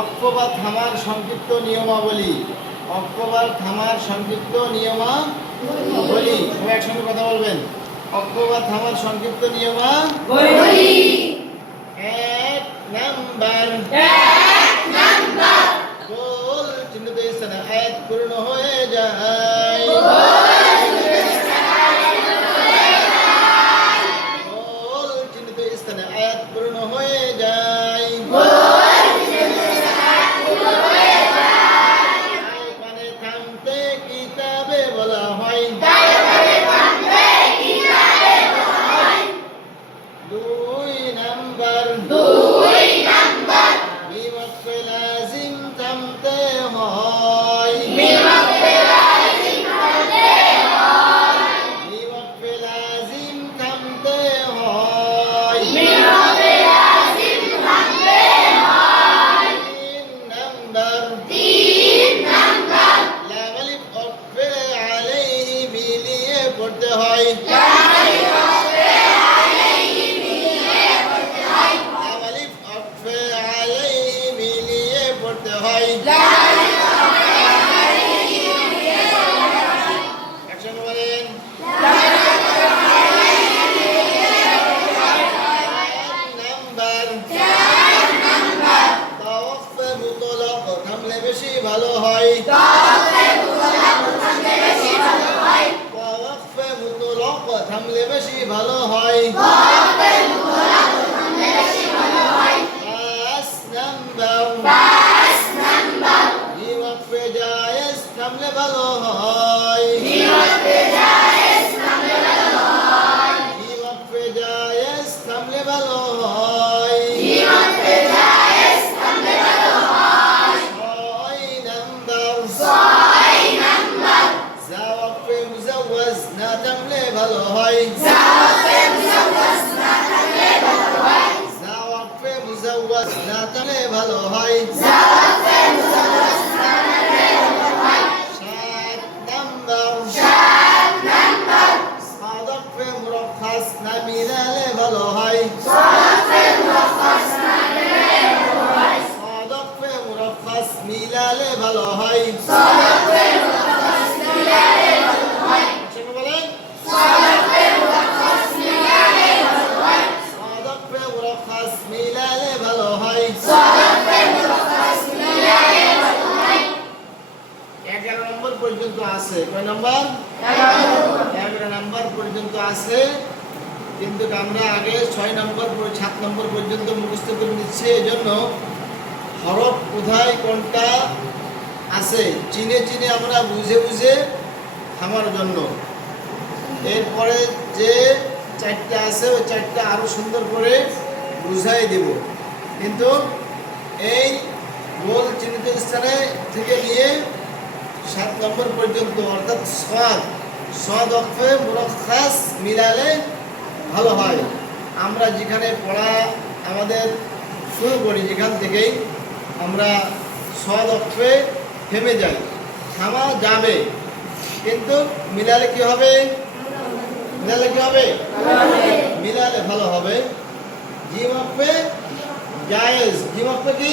অক্ষ বা থামার সংক্ষিপ্ত নিয়মাবলী। অক্ষ বা থামার সংক্ষিপ্ত নিয়মাবলী। সবাই একসঙ্গে কথা বলবেন। অক্ষ বা থামার সংক্ষিপ্ত নিয়মাবলী। এক নাম্বার গোল চিহ্নিত স্থানে আয়াত পূর্ণ হয়ে যায়। গোল চিহ্নিত স্থানে আয়াত পূর্ণ হয়ে যায়। পানে থামতে কিতাবে বলা হয়। দুই নাম্বার বিমক্ফে লাজিম থামতে হয়। বিমক্ফে লাজিম থামতে হয়। তিন নাম্বার লাম আলিফ ওয়াকফে আলাইহি মিলিয়ে পড়তে হয়। লাম আলিফ ওয়াকফে আলাইহি মিলিয়ে পড়তে হয়। একসঙ্গে বলেন। নাম্বার তাওয়াক্ফে মুতলাক থামলে বেশি ভালো হয়। তাওয়াক্ফে মুতলাক থামলে বেশি ভালো হয়। পাঁচ নাম্বার বিওয়াকফে জায়েজ থামলে ভালো হয়। বিওয়াকফে জায়েজ থামলে ভালো হয়। ছয় নাম্বার জাওয়াকফে মুজাওয়াজ না থামলে ভালো হয়। জাওয়াকফে মুজাওয়াজ না থামলে ভালো হয়। সাত নাম্বার সাদাকফে মুরাক্খাস না মিলালে ভালো হয়। সাদাকফে মুরাক্খাস মিলালে ভালো হয়। বলেন সাদাকফে মুরাক্খাস মিলালে ভালো হয়। 11 নম্বর পর্যন্ত আছে। কয় নম্বর? 11 নম্বর পর্যন্ত আছে, কিন্তু আমরা আগে 6 নম্বর 7 নম্বর পর্যন্ত মুখস্থ করে নিচ্ছি। এজন্য হরফ কোথায় কোনটা আছে চিনে চিনে আমরা বুঝে বুঝে থামার জন্য। এরপরে যে 4টা আছে ওই 4টা আরো সুন্দর করে বুঝাই দেব। কিন্তু এই গোল চিহ্নিত স্থানে থেকে নিয়ে 7 নম্বর পর্যন্ত অর্থাৎ সদ ওয়াকফে মুরাক্খাস মিলালে ভালো হয়। আমরা যেখানে পড়া আমাদের শুরু করি যেখান থেকেই আমরা সদ ওয়াকফে থেমে যাই। থামা যাবে, কিন্তু মিলালে কি হবে? মিলালে ভালো হবে। জিম ওয়াকফে জায়েজ। জিম ওয়াকফে কি?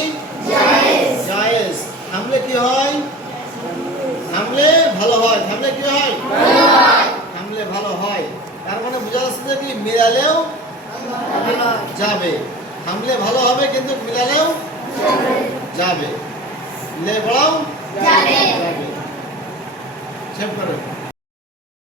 জায়েজ। থামলে কি হয়? থামলে ভালো হয়। থামলে কি হয়? থামলে ভালো হয়। তার মানে বোঝা যাচ্ছে কি মিলালেও যাবে। থামলে ভালো হবে, কিন্তু মিলালেও যাবে। লে পড়াও যাবে। সেভ করো।